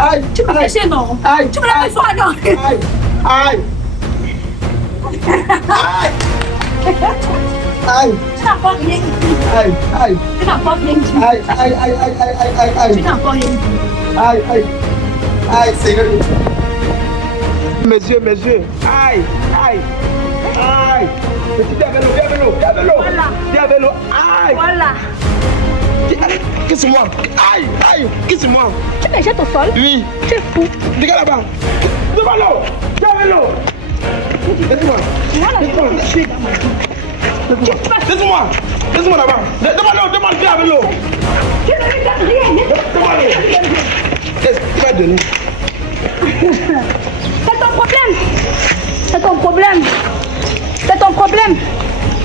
Aïe. Tu m'as caché, non? Aïe. Tu me l'as fait froid, non? Aïe. Aïe. Aïe. Tu n'as pas rien dit. Aïe. Aïe. Tu n'as pas rien dit. Aïe. Aïe. Aïe. Aïe. Aïe. Aïe. Aïe. Tu n'as pas rien dit. Aïe. Aïe. Aïe. Seigneur. Messieurs, messieurs. Aïe. Aïe. Aïe. Petit, viens avec l'eau. Viens avec l'eau. Viens avec l'eau. Voilà. Viens avec l'eau. Aïe. Voilà. Qu'est-ce que moi? Aïe. Aïe. Qu'est-ce que moi? Tu me jettes au sol? Oui. Tu es fou. Regarde là-bas. Devant l'eau. Viens avec l'eau. Laisse-moi. Voilà, je suis dans ma vie. Laisse-moi. Laisse-moi là-bas. Demande-le, demande-le avec l'eau. Tu ne lui donnes rien. Demande-le. Qu'est-ce que tu vas donner? C'est ton problème. C'est ton problème. C'est ton problème.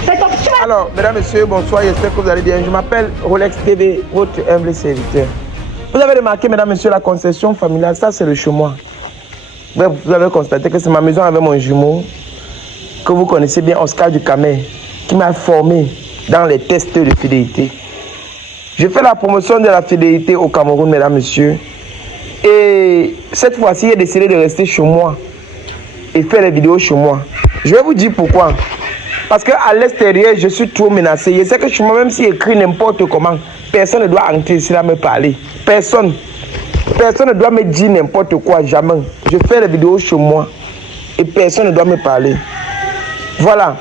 C'est ton... Alors, mesdames, messieurs, bonsoir. J'espère que vous allez bien. Je m'appelle Rolex TV, votre humble serviteur. Vous avez remarqué, mesdames, messieurs, la concession familiale, ça c'est le chez moi. Bref, vous avez constaté que c'est ma maison avec mon jumeau, que vous connaissez bien, Oscar Ducamet, qui m'a formé dans les tests de fidélité. Je fais la promotion de la fidélité au Cameroun, mesdames, messieurs. Et cette fois-ci, j'ai décidé de rester chez moi et faire les vidéos chez moi. Je vais vous dire pourquoi. Parce qu'à l'extérieur, je suis trop menacé. Je sais que chez moi, même si j'écris n'importe comment, personne ne doit entrer ici là me parler. Personne. Personne ne doit me dire n'importe quoi, jamais. Je fais les vidéos chez moi et personne ne doit me parler. Voilà.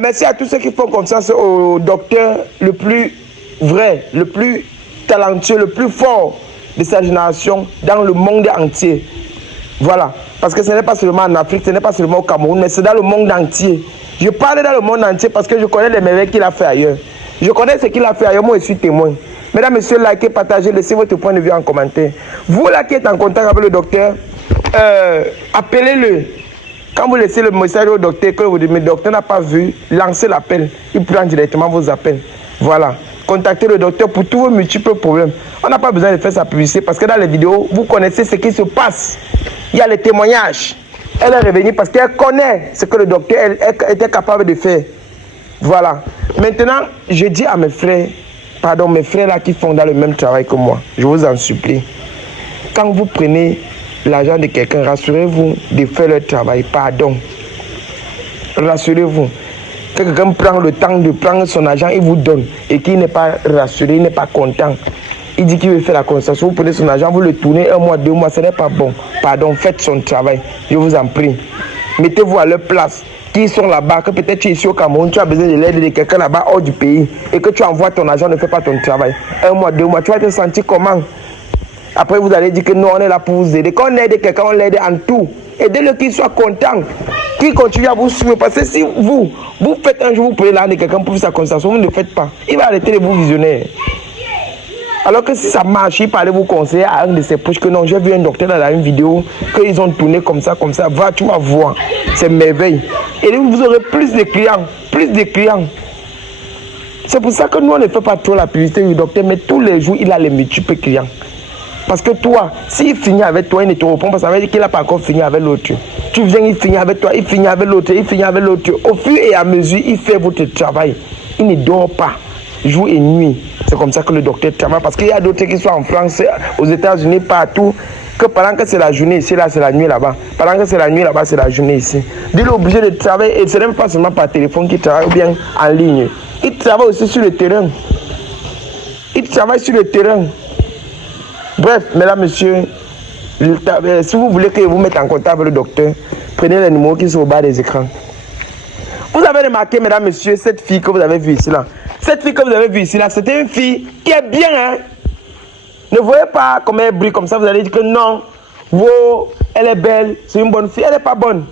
Merci à tous ceux qui font confiance au docteur le plus vrai, le plus talentueux, le plus fort de sa génération dans le monde entier. Voilà. Parce que ce n'est pas seulement en Afrique, ce n'est pas seulement au Cameroun, mais c'est dans le monde entier. Je parle dans le monde entier parce que je connais les merveilles qu'il a fait ailleurs. Je connais ce qu'il a fait ailleurs, moi je suis témoin. Mesdames, messieurs, likez, partagez, laissez votre point de vue en commentaire. Vous là qui êtes en contact avec le docteur, appelez-le. Quand vous laissez le message au docteur, que le docteur n'a pas vu, lancez l'appel. Il prend directement vos appels. Voilà. Contactez le docteur pour tous vos multiples problèmes. On n'a pas besoin de faire sa publicité parce que dans les vidéos, vous connaissez ce qui se passe. Il y a les témoignages. Elle est revenue parce qu'elle connaît ce que le docteur était capable de faire. Voilà. Maintenant, je dis à mes frères, pardon, mes frères là qui font dans le même travail que moi, je vous en supplie. Quand vous prenez l'argent de quelqu'un, rassurez-vous de faire leur travail. Pardon. Rassurez-vous. Quelqu'un prend le temps de prendre son argent, il vous donne et qu'il n'est pas rassuré, il n'est pas content. Il dit qu'il veut faire la concession, vous prenez son argent, vous le tournez 1 mois, 2 mois, ce n'est pas bon. Pardon, faites son travail, je vous en prie. Mettez-vous à leur place, qui sont là-bas, que peut-être tu es ici au Cameroun, tu as besoin de l'aide de quelqu'un là-bas hors du pays et que tu envoies ton argent, ne fais pas ton travail. 1 mois, 2 mois, tu vas te sentir comment? Après, vous allez dire que non, on est là pour vous aider. Quand on aide quelqu'un, on l'aide en tout. Aidez-le qu'il soit content, qu'il continue à vous suivre. Parce que si vous faites un jour, vous prenez l'argent de quelqu'un pour faire sa concession, vous ne le faites pas. Il va arrêter de vous visionner. Alors que si ça marche, il parlait vous conseiller à un de ses proches que non, j'ai vu un docteur dans une vidéo, qu'ils ont tourné comme ça, va, tu vas voir. C'est merveille. Et vous aurez plus de clients, plus de clients. C'est pour ça que nous, on ne fait pas trop la publicité du docteur, mais tous les jours, il a les multiples clients. Parce que toi, s'il finit avec toi, il ne te répond pas, ça veut dire qu'il n'a pas encore fini avec l'autre. Tu viens, il finit avec toi, il finit avec l'autre, il finit avec l'autre. Au fur et à mesure, il fait votre travail. Il ne dort pas, jour et nuit. C'est comme ça que le docteur travaille. Parce qu'il y a d'autres qui sont en France, aux États-Unis, partout, que pendant que c'est la journée ici, là, c'est la nuit là-bas. Pendant que c'est la nuit là-bas, c'est la journée ici. Il est obligé de travailler, et ce n'est pas seulement par téléphone qu'il travaille, ou bien en ligne. Il travaille aussi sur le terrain. Il travaille sur le terrain. Bref, mesdames, messieurs, si vous voulez que je vous mette en contact avec le docteur, prenez les numéros qui sont au bas des écrans. Vous avez remarqué, mesdames, messieurs, cette fille que vous avez vue ici là. Cette fille que vous avez vue ici là, c'était une fille qui est bien, hein. Ne voyez pas comment elle brille comme ça, vous allez dire que non, wow, elle est belle, c'est une bonne fille, elle n'est pas bonne.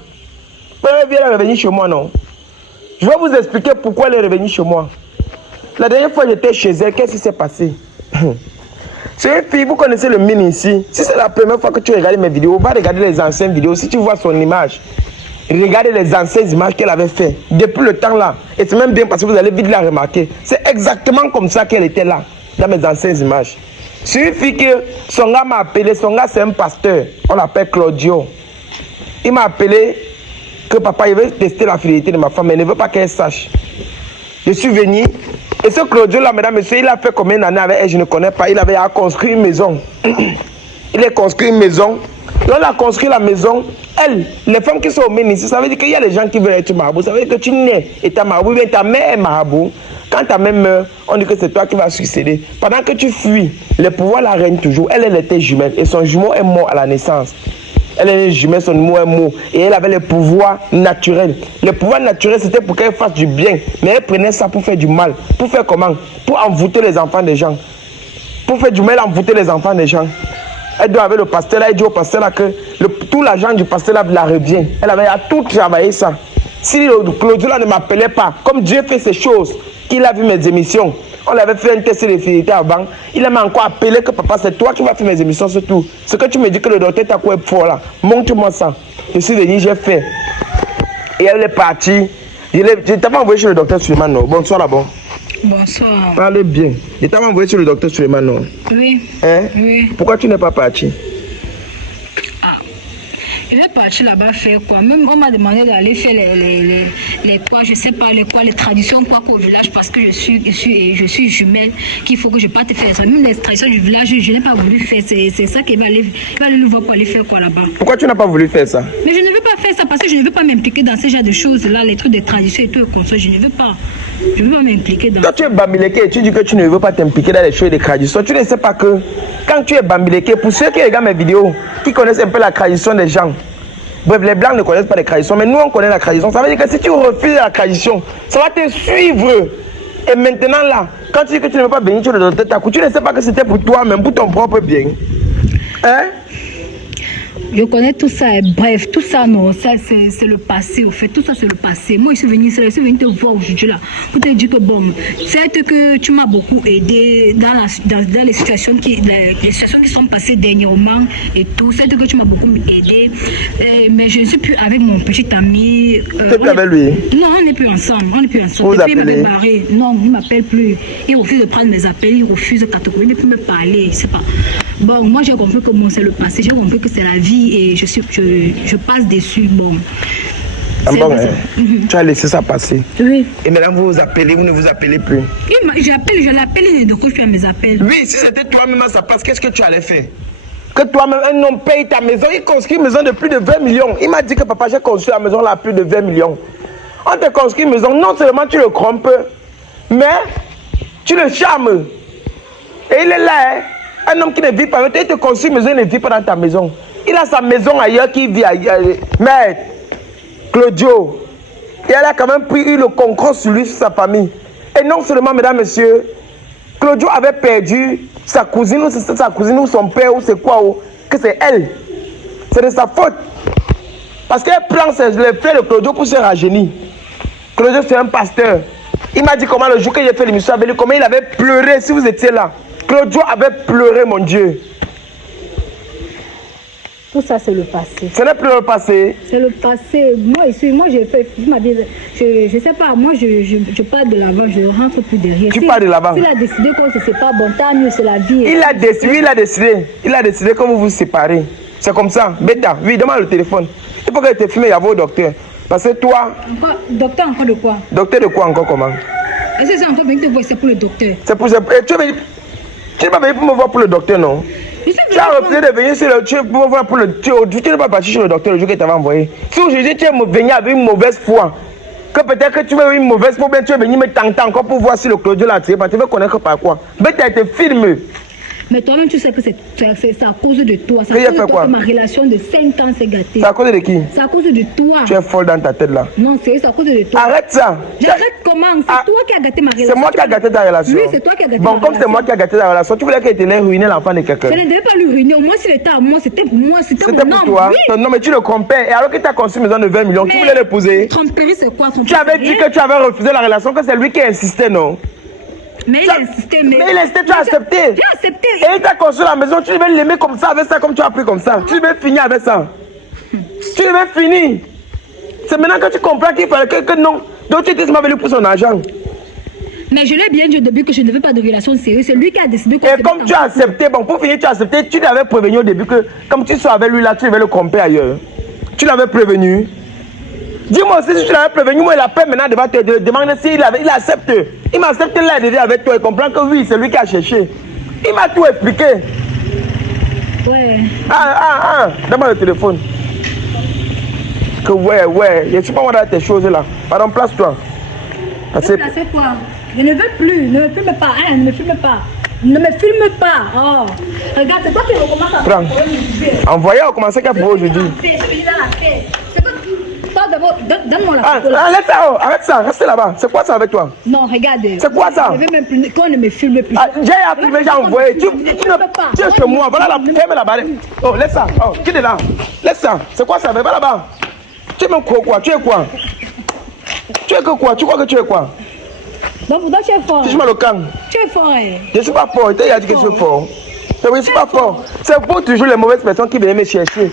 Elle vient revenir chez moi, non. Je vais vous expliquer pourquoi elle est revenue chez moi. La dernière fois j'étais chez elle, qu'est-ce qui s'est passé? C'est une fille, vous connaissez le mine ici. Si c'est la première fois que tu regardes mes vidéos, va regarder les anciennes vidéos. Si tu vois son image, regardez les anciennes images qu'elle avait fait depuis le temps là. Et c'est même bien parce que vous allez vite la remarquer. C'est exactement comme ça qu'elle était là, dans mes anciennes images. C'est une fille que son gars m'a appelé. Son gars, c'est un pasteur. On l'appelle Claudio. Il m'a appelé que papa, il veut tester la fidélité de ma femme, mais il ne veut pas qu'elle sache. Je suis venu. Et ce Claudio là, mesdames, messieurs, il a fait combien d'années avec elle, je ne connais pas. Il avait construit une maison. il a construit une maison. Là, on a construit la maison. Elle, les femmes qui sont au ministère, ça veut dire qu'il y a des gens qui veulent être marabout. Ça veut dire que tu nais et ta marabout, bien ta mère est marabout. Quand ta mère meurt, on dit que c'est toi qui vas succéder. Pendant que tu fuis, le pouvoir la règne toujours. Elle était jumelle et son jumeau est mort à la naissance. Elle est jumelle, son jumeau est mort. Et elle avait le pouvoir naturel. Le pouvoir naturel, c'était pour qu'elle fasse du bien. Mais elle prenait ça pour faire du mal. Pour faire comment? Pour envoûter les enfants des gens. Pour faire du mal, envoûter les enfants des gens. Elle doit avoir le pasteur là, elle dit au pasteur là que tout l'argent du pasteur là la revient. Elle avait à tout travaillé ça. Si Claudio là ne m'appelait pas, comme Dieu fait ces choses, qu'il a vu mes émissions, on l'avait fait un test de fidélité avant, il m'a encore appelé que papa c'est toi qui vas faire mes émissions surtout. Ce que tu me dis que le docteur t'a quoi fort là, montre-moi ça. Je suis venu, j'ai fait. Et elle est partie. Je t'avais envoyé chez le docteur Suleiman. Bonsoir là-bas. Bonsoir. Parlez bien. Je t'avais envoyé sur le docteur Suleiman. Oui. Hein? Oui. Pourquoi tu n'es pas parti? Il est parti là-bas faire quoi? Même on m'a demandé d'aller faire les quoi, je sais pas les quoi, les traditions quoi au village parce que je suis jumelle qu'il faut que je parte faire ça. Même les traditions du village, je n'ai pas voulu faire. C'est ça qu'il va aller nous voir pour aller faire quoi là-bas. Pourquoi tu n'as pas voulu faire ça? Mais je ne veux pas faire ça parce que je ne veux pas m'impliquer dans ce genre de choses là, les trucs de traditions et tout comme ça. Je ne veux pas. Je ne veux pas m'impliquer dans. Toi, tu es bambileke et tu dis que tu ne veux pas t'impliquer dans les choses de tradition. Tu ne sais pas que quand tu es bambileke, pour ceux qui regardent mes vidéos, qui connaissent un peu la tradition des gens, bref, les blancs ne connaissent pas les traditions, mais nous on connaît la tradition. Ça veut dire que si tu refuses la tradition, ça va te suivre. Et maintenant là, quand tu dis que tu ne veux pas venir sur le docteur, tu ne sais pas que c'était pour toi, même pour ton propre bien. Hein? Je connais tout ça, et bref, tout ça, non, ça c'est le passé, au fait, tout ça c'est le passé. Moi, je suis venue te voir aujourd'hui là, pour te dire que bon, certes que tu m'as beaucoup aidé dans les situations qui sont passées dernièrement et tout, certes que tu m'as beaucoup aidé, mais je ne suis plus avec mon petit ami. Tu n'es plus avec lui? Non, on n'est plus ensemble, Vous Et puis, il appelez? m'a barré. Non, il ne m'appelle plus. Il refuse de prendre mes appels, il refuse catégoriquement, il ne peut me parler, je sais pas. Bon, moi j'ai compris que bon, c'est le passé, j'ai compris que c'est la vie et je passe dessus. Bon. Bon, tu as laissé ça passer. Oui. Et maintenant vous vous appelez, vous ne vous appelez plus. Je l'appelle et de quoi je fais mes appels. Oui, si c'était toi-même ça passe, qu'est-ce que tu allais faire? Que toi-même, un homme paye ta maison, il construit une maison de plus de 20 millions. Il m'a dit que papa, j'ai construit la maison là à plus de 20 millions. On te construit une maison, non seulement tu le crompes, mais tu le charmes. Et il est là, hein? Un homme qui ne vit pas, il te construit une maison, il ne vit pas dans ta maison. Il a sa maison ailleurs qui vit ailleurs. Mais Claudio, il a quand même eu le concours sur lui, sur sa famille. Et non seulement, mesdames, messieurs, Claudio avait perdu sa cousine ou son père ou c'est quoi, que c'est elle. C'est de sa faute. Parce qu'elle prend les frères de Claudio pour se rajeunir. Claudio, c'est un pasteur. Il m'a dit comment le jour que j'ai fait l'émission avec lui, comment il avait pleuré si vous étiez là. Claudio avait pleuré, mon Dieu. Tout ça, c'est le passé. Ce n'est plus le passé. C'est le passé. Moi, j'ai fait. Je sais pas, moi, je pars de l'avant, je ne rentre plus derrière. Tu pars de l'avant. S'il a décidé que c'est pas bon, tant mieux, c'est la vie. Il a décidé que vous vous séparez. C'est comme ça. Beta, oui, demande le téléphone. Il faut que tu te filmes, il y a vos docteurs. Parce que toi. Encore, docteur, encore de quoi? Docteur de quoi encore, comment? Est-ce que c'est encore venu te voir, c'est pour le docteur? C'est pour. Tu n'es pas venu pour me voir pour le docteur, non? Tu as refusé de venir sur le pour me voir pour le. Tu n'es pas parti chez le docteur le jour que tu avais envoyé. Si aujourd'hui tu es venu avec une mauvaise foi, que peut-être que tu veux une mauvaise foi, bien tu es venu me tenter encore pour voir si le Claudio l'a tiré, parce que tu veux connaître par quoi. Mais tu as été filmé. Mais toi-même, tu sais que c'est à cause de toi. C'est à cause de toi que ma relation de 5 ans s'est gâtée. C'est à cause de qui? C'est à cause de toi. Tu es folle dans ta tête là. Non, c'est à cause de toi. Arrête ça. J'arrête comment? C'est toi qui as gâté ma relation. C'est moi qui ai gâté ta relation. Oui, c'est toi qui as gâté ma relation. Bon, comme c'est moi qui ai gâté ta relation, tu voulais qu'elle te l'ait ruiné l'enfant de quelqu'un. Je ne devais pas lui ruiner. Au moins, s'il était à moi, c'était pour moi. C'était pour toi. Oui. Non, mais tu le compais. Et alors que tu as construit une maison de 20 millions, tu voulais l'épouser. Tromperie, c'est quoi? Tu avais dit que tu avais refusé la relation, que c'est lui qui insistait, non? Mais il insistait, mais il insistait, tu as accepté. J'ai accepté. Et il t'a construit la maison, tu devais l'aimer comme ça, avec ça, comme tu as pris comme ça. Tu devais finir avec ça. Tu devais finir. C'est maintenant que tu comprends qu'il fallait que non. Donc tu étais venu pour son argent. Mais je l'ai bien dit au début que je ne veux pas de relation sérieuse. C'est lui qui a décidé que. Et comme tu as accepté, bon, pour finir, tu as accepté, tu l'avais prévenu au début que comme tu sois avec lui là, tu devais le tromper ailleurs. Tu l'avais prévenu. Dis-moi aussi si tu l'avais prévenu, moi il a peur maintenant de te demander s'il accepte. Il m'a accepté là d'aider avec toi, il comprend que oui, c'est lui qui a cherché. Il m'a tout expliqué. Ouais. Donne-moi le téléphone. Que ouais, je ne suis pas moi dans tes choses là. Pardon, place-toi. C'est quoi? Je ne veux plus, ne me filme pas, hein, ne me filme pas. Ne me filme pas. Oh. Regarde, c'est toi qui recommence à faire le problème. Envoyez, on commence à pour aujourd'hui. Donne-moi la photo. Arrête ça, restez là-bas. C'est quoi ça avec toi? Non, regarde. C'est quoi ça? Je veux même plus, qu'on ne me filme plus. J'ai filmé, j'ai envoyé. Tu es chez moi, voilà la ferme là-bas. Oh, laisse ça. Oh, qui est là? Laisse ça. C'est quoi ça? Va là-bas. Tu es même quoi? Tu es quoi? Tu es que quoi? Tu crois que tu es quoi? Donc, pourtant, tu es fort. Tu es le camp. Tu es fort, hein? Je ne suis pas fort. Il a dit que je suis fort. Je ne suis pas fort. C'est pour toujours les mauvaises personnes qui viennent me chercher.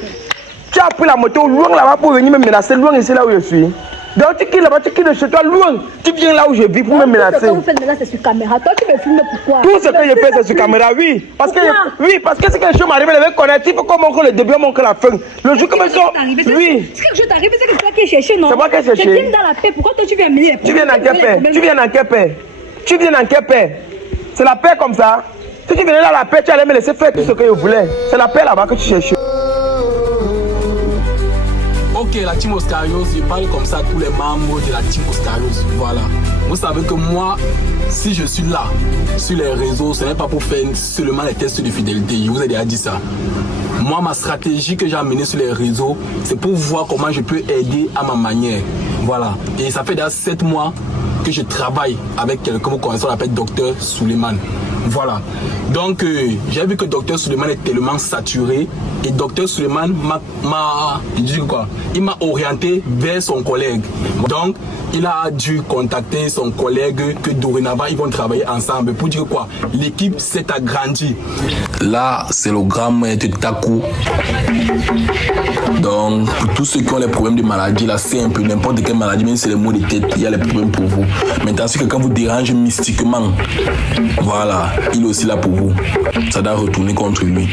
Tu as pris la moto loin là-bas pour venir me menacer, loin ici là où je suis. Donc tu quittes là-bas, tu quittes de chez toi loin. Tu viens là où je vis pour me menacer. Ce que vous faites maintenant, c'est sur caméra. Toi, tu me filmes pourquoi? Tout ce que je fais, c'est sur caméra, oui. Parce que si quelque chose m'arrive, je vais connaître. Il faut qu'on montre le début, on montre la fin. Le jour que me sont. Oui. Si quelque chose t'arrive, c'est que c'est toi qui es cherché, non? C'est moi qui ai cherché. Je viens dans la paix. Pourquoi toi, tu viens mener? Tu viens dans quelle paix? Tu viens dans quelle paix? Tu viens dans quelle paix? C'est la paix comme ça. Si tu venais dans la paix, tu allais me laisser faire tout ce que je voulais. C'est la paix là-bas que tu cherches. Ok, la team Oscarios, je parle comme ça à tous les membres de la team Oscarios. Voilà. Vous savez que moi, si je suis là, sur les réseaux, ce n'est pas pour faire seulement les tests de fidélité. Je vous ai déjà dit ça. Moi, ma stratégie que j'ai amenée sur les réseaux, c'est pour voir comment je peux aider à ma manière. Voilà. Et ça fait déjà 7 mois que je travaille avec quelqu'un, vous connaissez, on l'appelle Dr Suleiman. Voilà. Donc, j'ai vu que Dr Suleiman est tellement saturé et Dr Suleiman il m'a orienté vers son collègue. Donc, il a dû contacter son collègue que dorénavant, ils vont travailler ensemble. Pour dire quoi? L'équipe s'est agrandie. Là, c'est le grand maître Taku. Donc, pour tous ceux qui ont les problèmes de maladie, là, c'est un peu n'importe quelle maladie, même si c'est les maux de tête, il y a les problèmes pour vous. Maintenant, si quelqu'un vous dérange mystiquement, voilà, il est aussi là pour vous. Ça doit retourner contre lui.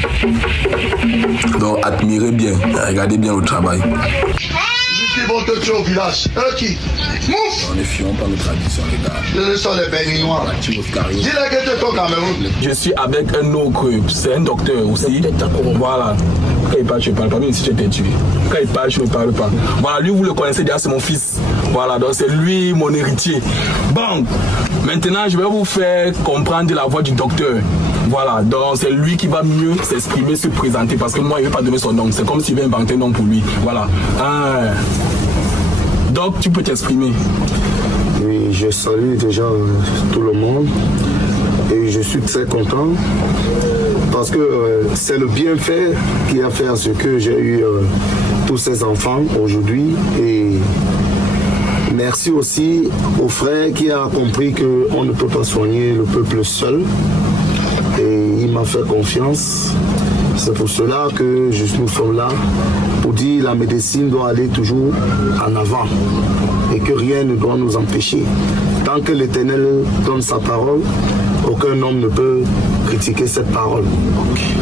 Donc, admirez bien, regardez bien le travail. Qui vont te tuer au village? Qui? Mouf! On ne fions pas nos traditions, les gars. Ce sont les béninois. Dis-le que tu es au Cameroun. Je suis avec un autre, c'est un docteur aussi. Voilà. Quand il parle, je ne parle pas, même si je t'ai tué. Quand il parle, je ne parle pas. Voilà, lui, vous le connaissez déjà, c'est mon fils. Voilà, donc c'est lui mon héritier. Bon, maintenant, je vais vous faire comprendre la voix du docteur. Voilà, donc c'est lui qui va mieux s'exprimer, se présenter, parce que moi, il ne veut pas donner son nom. C'est comme s'il veut inventer un nom pour lui. Voilà. Donc, tu peux t'exprimer. Oui, je salue déjà tout le monde et je suis très content parce que c'est le bienfait qui a fait à ce que j'ai eu tous ces enfants aujourd'hui et merci aussi au frère qui a compris qu'on ne peut pas soigner le peuple seul et il m'a fait confiance. C'est pour cela que nous sommes là pour dire que la médecine doit aller toujours en avant et que rien ne doit nous empêcher. Tant que l'Éternel donne sa parole, aucun homme ne peut critiquer cette parole.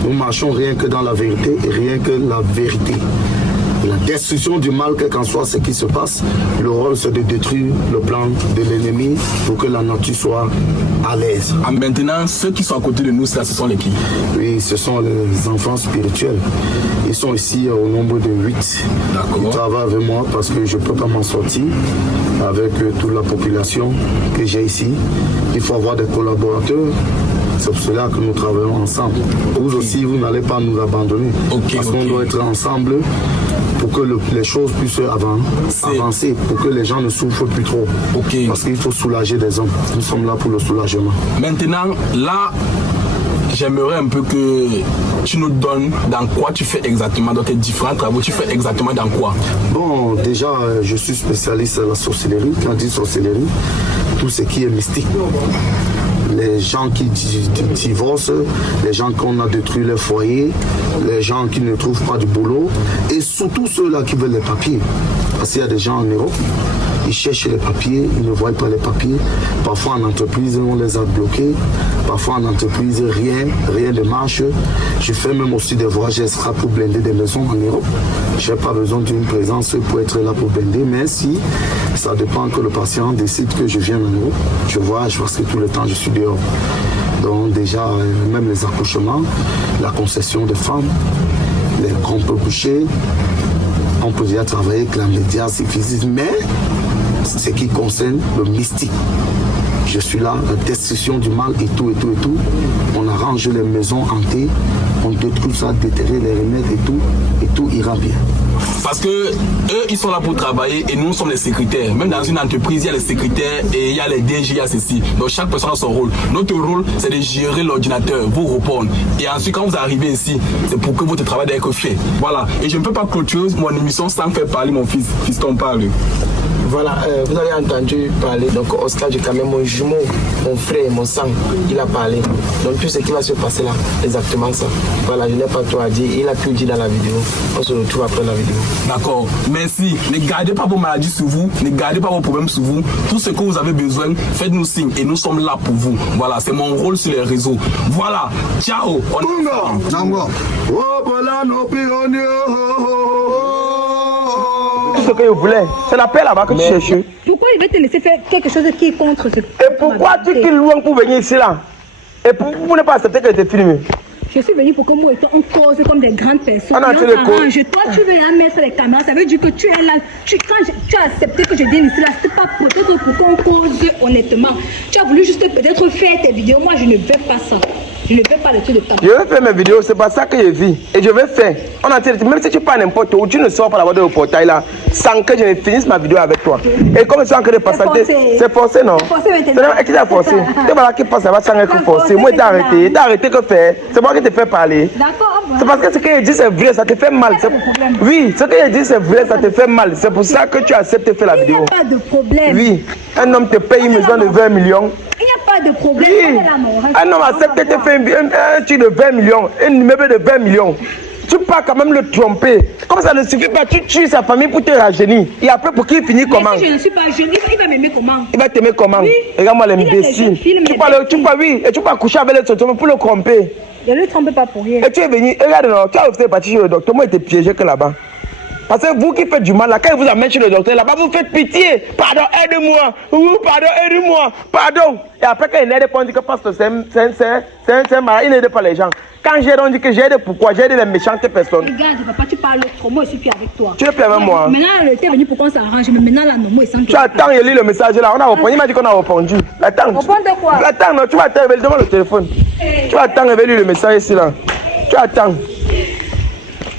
Nous marchons rien que dans la vérité et rien que la vérité. La destruction du mal, quel qu'en soit ce qui se passe, le rôle c'est de détruire le plan de l'ennemi pour que la nature soit à l'aise. Maintenant, ceux qui sont à côté de nous, ça, ce sont les qui? Oui, ce sont les enfants spirituels. Ils sont ici au nombre de 8. Ils travaillent avec moi parce que je ne peux pas m'en sortir avec toute la population que j'ai ici. Il faut avoir des collaborateurs. C'est pour cela que nous travaillons ensemble. Vous aussi, vous n'allez pas nous abandonner. Parce qu'on doit être ensemble pour que les choses puissent avancer, pour que les gens ne souffrent plus trop. Parce qu'il faut soulager des hommes. Nous sommes là pour le soulagement. Maintenant, là, j'aimerais un peu que tu nous donnes dans quoi tu fais exactement, dans tes différents travaux, tu fais exactement dans quoi? Bon, déjà, je suis spécialiste à la sorcellerie. Quand on dit sorcellerie, tout ce qui est mystique. Les gens qui divorcent, les gens qu'on a détruit leur foyer, les gens qui ne trouvent pas de boulot et surtout ceux-là qui veulent les papiers. Parce qu'il y a des gens en Europe, ils cherchent les papiers, ils ne voient pas les papiers. Parfois en entreprise, on les a bloqués. Parfois en entreprise, rien ne marche. Je fais même aussi des voyages extra pour blinder des maisons en Europe. Je n'ai pas besoin d'une présence pour être là pour blinder, mais si ça dépend que le patient décide que je viens en Europe, je voyage parce que tout le temps je suis dehors. Donc déjà, même les accouchements, la concession de femmes, qu'on peut coucher, on peut déjà travailler avec la médiatisme, mais ce qui concerne le mystique. Je suis là, la destruction du mal et tout. On arrange les maisons hantées, on détruit ça, déterrer les remèdes et tout ira bien. Parce que eux, ils sont là pour travailler et nous sommes les secrétaires. Même dans une entreprise, il y a les secrétaires et il y a les DG, il y a ceci. Donc chaque personne a son rôle. Notre rôle, c'est de gérer l'ordinateur, vous répondre. Et ensuite, quand vous arrivez ici, c'est pour que votre travail doit être fait. Voilà. Et je ne peux pas clôturer mon émission sans faire parler mon fils. Fiston parle. Voilà, vous avez entendu parler, donc Oscar j'ai quand même mon jumeau, mon frère, mon sang, il a parlé. Donc tout ce qui va se passer là, exactement ça. Voilà, je n'ai pas tout à dire, il a tout dit dans la vidéo. On se retrouve après la vidéo. D'accord, merci. Ne gardez pas vos maladies sur vous, ne gardez pas vos problèmes sur vous. Tout ce que vous avez besoin, faites-nous signe et nous sommes là pour vous. Voilà, c'est mon rôle sur les réseaux. Voilà, ciao. Ce que je voulais, c'est la paix là-bas que tu cherches. Pourquoi il va te laisser faire quelque chose qui est contre ce... Et pourquoi tu quittes loin pour venir ici là? Et pour ne pas accepter que tu filmé? Je suis venue pour que moi et toi on cause comme des grandes personnes. Toi tu veux là mettre les caméras, ça veut dire que tu es là. Quand tu as accepté que je vienne ici là, c'est pas peut-être pour qu'on cause honnêtement. Tu as voulu juste peut-être faire tes vidéos. Moi je ne veux pas ça. Je ne veux pas le truc de ta. Je vais faire mes vidéos, c'est pas ça que je vis. Et je vais faire. On a même si tu pars n'importe où, tu ne sors pas la voie de portail là, sans que je ne finisse ma vidéo avec toi. Et comme je suis en train de passer, c'est forcé, non? C'est forcé maintenant. C'est qui t'a forcé? C'est voilà qui passe, ça va sans être forcé. Moi, t'as arrêté. T'as arrêté que faire. C'est moi qui te fais parler. D'accord. C'est parce que ce que je dis c'est vrai, ça te fait mal. Oui, ce que je dis c'est vrai, ça te fait mal. C'est pour ça que tu acceptes de faire la vidéo. Il n'y a pas de problème. Oui, un homme te paye une maison de 20 millions. Il n'y a pas de problème. Oui. Un homme accepte de te faire un truc de 20 millions, un immeuble de 20 millions. Tu peux quand même le tromper. Comme ça ne suffit pas, tu tues sa famille pour te rajeunir. Et après, pour qu'il finisse comment? Si je ne suis pas jeune, il va m'aimer comment? Il va t'aimer comment? Oui. Regarde-moi l'imbécile. Tu peux coucher avec les autres pour le tromper. Je ne le trompe pas pour rien. Et tu es venu, regarde, tu as fait partir chez le docteur, moi il était piégé que là-bas. Parce que vous qui faites du mal, là, quand il vous amène chez le docteur, là-bas, vous faites pitié. Pardon, aide-moi. Pardon, aide-moi. Pardon. Et après, quand il n'aide pas, on dit que parce que c'est un malade, il n'aide pas les gens. Quand j'aide, on dit que j'aide pourquoi? J'aide les méchantes personnes. Regarde, papa, tu parles trop. Moi, je suis plus avec toi. Tu es plus avec moi. Maintenant, tu es venu pour qu'on s'arrange. Mais maintenant, là, non, moi, sans. Tu attends, il lit le message là. On a répondu. Il m'a dit qu'on a répondu. Attends. Répondre de quoi? Attends, non, tu vas attendre, demande le téléphone. Tu attends, il va lire le message ici là. Tu attends.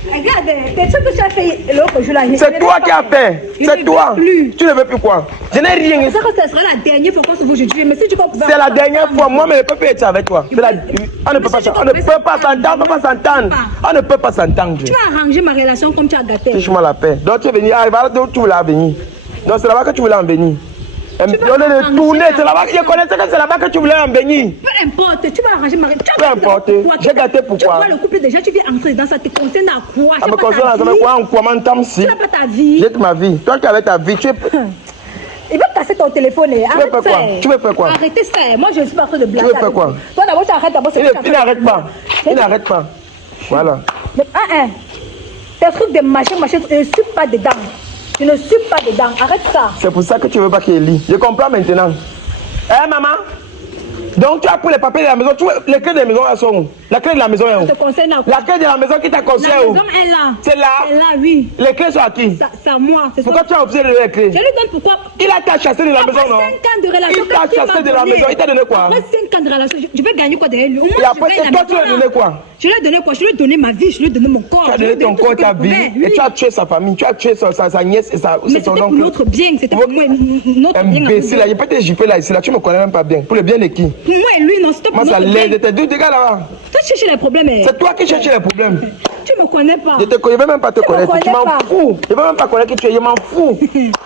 Regarde, c'est ce que tu as fait l'autre jour là. C'est toi qui as fait. C'est toi. Tu ne veux plus quoi? Je n'ai rien. C'est ça que ce sera la dernière fois qu'on se voit aujourd'hui. Mais si tu comprends. C'est la dernière fois. Moi, mais je ne peux pas être avec toi. On ne peut pas s'entendre. On ne peut pas s'entendre. On ne peut pas s'entendre. Tu vas arranger ma relation comme tu as gâté. Touche-moi la paix. Donc tu es venu. Voilà d'où tu voulais en venir. Donc c'est là-bas que tu voulais en venir. On est tourné, c'est là-bas. Je connaissais que c'est là-bas que tu voulais en venir. Peu importe, tu vas arranger ma... Peu importe, j'ai gâté pourquoi. Tu vois le couple déjà, tu viens entrer dans ça, te concerne à quoi? Ça me concerne à quoi? En quoi, man, si. Tu n'as pas ta vie. J'ai ma vie. Toi qui avais ta vie, tu es... Il va casser ton téléphone. Arrête ça. Tu veux faire quoi? Arrêtez ça. Moi, je ne suis pas en train de blaguer. Tu veux faire quoi? Toi d'abord, tu arrêtes d'abord. Il n'arrête pas. Il n'arrête pas. Voilà. Mais tes trucs de machin, je ne suis pas dedans. Je ne suis pas dedans. Arrête ça. C'est pour ça que tu veux pas qu'il lit. Je comprends maintenant. Eh maman? Donc tu as pris les papiers de la maison. Les clés de la maison elles sont où? La clé de la maison est où? La clé de la maison qui t'a conseillé où? La maison est là. C'est là? C'est là, oui. Les clés sont à qui? C'est à moi. Pourquoi tu as observé les clés? Je lui donne pourquoi? Il a chassé de la maison, non? 5 ans de relation. Il t'a chassé de la maison. Il t'a donné quoi? Après 5 ans de relation, je vais gagner quoi derrière lui? Et après, toi tu lui as donné quoi? Je lui ai donné quoi? Je lui ai donné ma vie, je lui ai donné mon corps. Tu as donné ton corps, ta vie, et tu as tué sa famille, tu as tué sa nièce et son oncle. Mais c'était pour notre bien, c'était pour moi, notre bien. Imbécile, il peut te juper là, ici, là, tu me connais même pas bien. Pour le bien de qui? Pour moi et lui, non, c'était pour notre bien. Moi, ça l'aide, t'es deux gars là-bas. Toi, tu cherches les problèmes. C'est toi qui cherches les problèmes. Tu me connais pas. Je ne veux même pas te connaître, tu m'en fous. Je ne veux même pas connaître qui tu es, je m'en fous.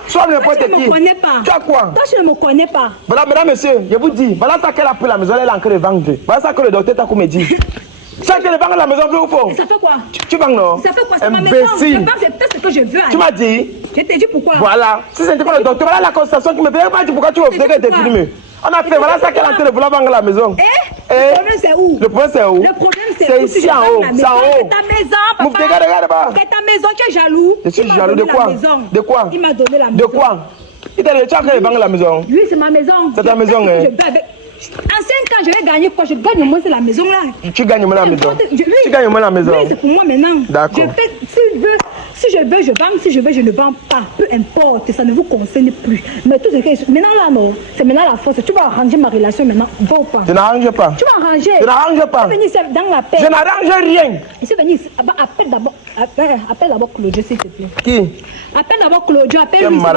Sois n'importe qui. Tu ne me connais pas. Tu as quoi? Toi, je ne me connais pas. Voilà, mesdames, messieurs, je vous dis, voilà ça qu'elle a pris la maison, elle est en train de vendre. Voilà ça que le docteur t'a me dit. Ça qu'elle vend la maison, ou faux? Ça fait quoi? Tu vends non? Ça fait quoi? C'est ma maison. Je vends, c'est peut-être ce que je veux. Tu m'as dit? Je t'ai dit pourquoi? Voilà. Si c'était pas le docteur, voilà la constatation qui me fait. Pas dit pourquoi tu refusais qu'elle t'ait filmé. On a fait, voilà ça qu'elle est en train de vouloir vendre la maison. Le problème c'est où? Le problème c'est où? Le problème c'est où? C'est ici en haut. C'est en haut. C'est ta maison, papa. Regarde pas. C'est ta maison qui est jaloux. Je suis jaloux de quoi? De quoi? Il m'a donné la maison. De quoi? Il t'a dit, tu as en train de vendre la maison. Oui, c'est ma maison. C'est ta maison, hein? En 5 ans, je vais gagner quoi? Je gagne au moins la maison là. Tu gagnes au moins la maison. Oui. Tu gagnes au moins la maison. Oui, c'est pour moi maintenant. D'accord. Si je veux, je vends. Si je veux, je ne vends pas. Peu importe, ça ne vous concerne plus. Mais tout ce que maintenant là, non, c'est maintenant la force. Tu vas arranger ma relation maintenant. Va ou pas? Je n'arrange pas. Tu vas arranger. Je n'arrange pas. Tu vas venir dans la paix. Je n'arrange rien. Et si venir, appelle d'abord Claudio, s'il te plaît. Qui? Appelle d'abord Claudio, appelle-lui. Moi,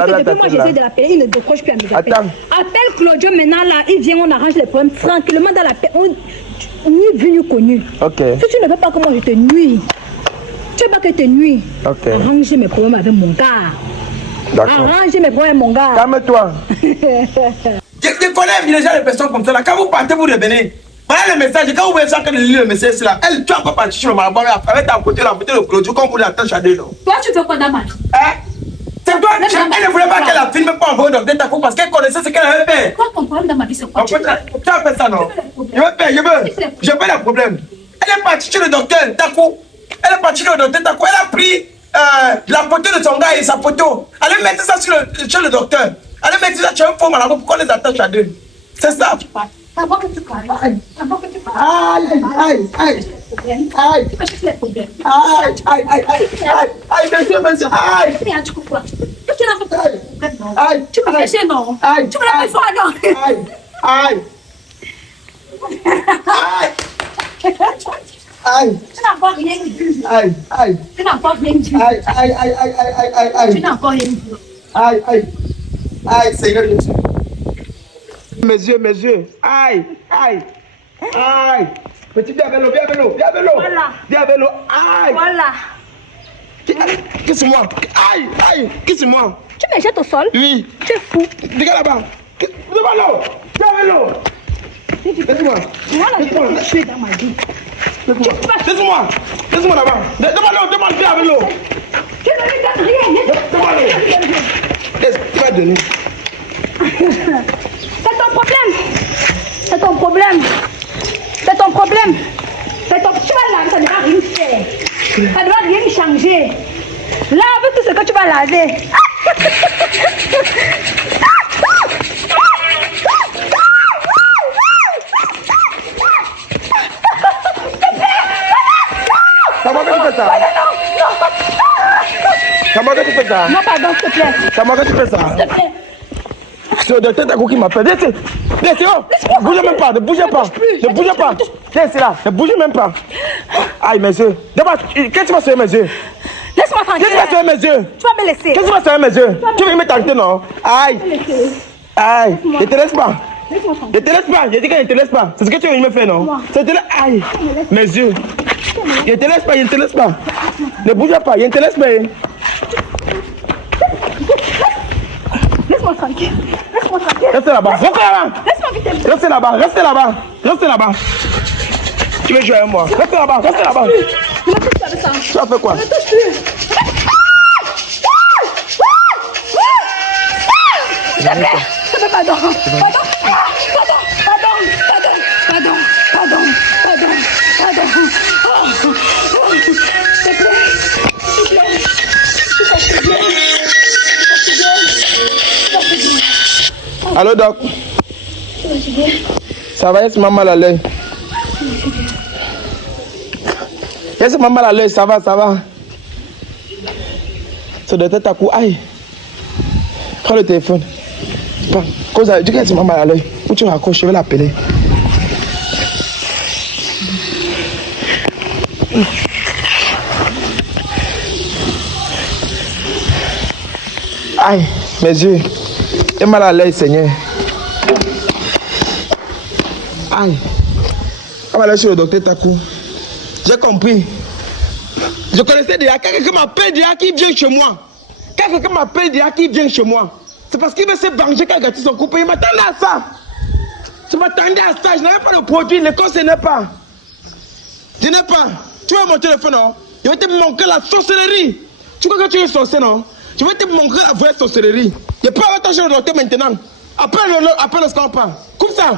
j'essaie de l'appeler. Il ne décroche plus à mes appels. Appelle Claudio maintenant là. Il vient, on arrange les problèmes tranquillement dans la paix. Ni vu ni connu. Ok. Si tu ne veux pas que moi je te nuis, tu veux pas que je te nuis. Ok. Arrange mes problèmes avec mon gars. D'accord. Arrange mes problèmes avec mon gars. Calme-toi. Je connais déjà les personnes comme ça là. Quand vous partez, vous revenez. Voilà le message. Quand vous voyez ça, quand vous lisez le message là, elle, tu vas pas partir sur le marabout avec ta côté, la côté de Claudio, comme vous l'attendez à deux. Toi, tu veux quoi dans ma vie? Hein? C'est toi, elle ne voulait pas qu'elle la filme pas envoyer dans des tacos parce qu'elle connaissait ce qu'elle avait fait. Quoi ton problème dans ma vie, c'est quoi? Tu as fait ça, non? Je veux les problèmes. Elle est partie chez le docteur Taco. Elle est partie chez le docteur Taco. Elle a pris la photo de son gars et sa photo. Elle a mis ça chez le docteur. Elle a mis ça chez un faux marabout pour qu'on les attache à deux. C'est ça. Avant que tu parles. Avant que tu parles. Aïe. Tu peux chercher les problèmes. Aïe, monsieur. Aïe. Tu comprends? Tu n'as pas de problème, non? Aïe. Tu peux chercher, non? Aïe. Tu veux la faire fort, non? Aïe. Tu n'as pas rien vu. Aïe. Tu n'as pas rien vu. Tu n'as pas rien vu. Aïe, Seigneur Jésus. Mes yeux. Aïe. Petit, viens avec l'eau. Voilà. Viens avec l'eau. Aïe. Voilà. Kiss-moi. Aïe. Kiss-moi. Tu me jettes au sol? Oui. Tu es fou. Regarde là-bas. Devant l'eau. Viens avec l'eau. Laisse-moi. Voilà, je vais te tuer dans ma vie. Laisse-moi là-bas. Devant l'eau. Viens avec l'eau. Tu ne lui donnes rien. Devant l'eau. Laisse, tu vas donner. C'est ton problème. C'est ton problème. Tu vas laver, ça ne va rien faire. Ça ne va rien changer. Lave tout ce que tu vas laver. Comment tu fais ça? Comment tu fais ça? Non, pardon, s'il te plaît. Comment tu fais ça? S'il te plaît. C'est le docteur Taco qui m'appelle. Viens, ne bougez même pas. Ne bougez pas. Viens, c'est là. Ne bougez même pas. Aïe, mes yeux. D'abord, qu'est-ce que tu vas sur mes yeux? Laisse-moi tranquille. Qu'est-ce que tu vas sur mes yeux? Tu vas me laisser. Qu'est-ce que tu vas sur mes yeux? Tu veux me t'arrêter, non? Aïe. Je te laisse pas. Je te laisse pas. J'ai dit que je ne te laisse pas. C'est ce que tu veux me faire, non? Aïe. Mes yeux. Je ne te laisse pas. Ne bouge pas. Je ne te laisse pas. Laisse-moi tranquille. Reste là-bas. Laisse-moi vite. Reste là-bas. Tu veux jouer avec moi? Reste là-bas. Ne me touche pas de ça. Tu as fait quoi? Ne me touche plus. S'il te plaît. Pardon. Allô, Doc? Ça va, est-ce que maman mal à l'œil? Est-ce que maman mal à l'œil? Ça va. C'est de tête à coup. Aïe. Prends le téléphone. Cause dis que c'est maman mal à l'œil. Où tu raccroches, je vais l'appeler. Aïe, mes yeux. J'ai mal à l'œil, Seigneur. Aïe. On va aller sur le docteur Takou. J'ai compris. Je connaissais déjà quelqu'un qui m'appelle déjà qui vient chez moi. C'est parce qu'il veut se venger quand il a gâté son couple. Il m'attendait à ça. Je n'avais pas le produit. Le corps, ce n'est pas. Je n'ai pas. Tu vois mon téléphone, non? Je vais te montrer la sorcellerie. Tu crois que tu es sorcier, non? Je vais te montrer la vraie sorcellerie. Je peux avoir ton chez le docteur maintenant. Après le score, pas. Coupe ça.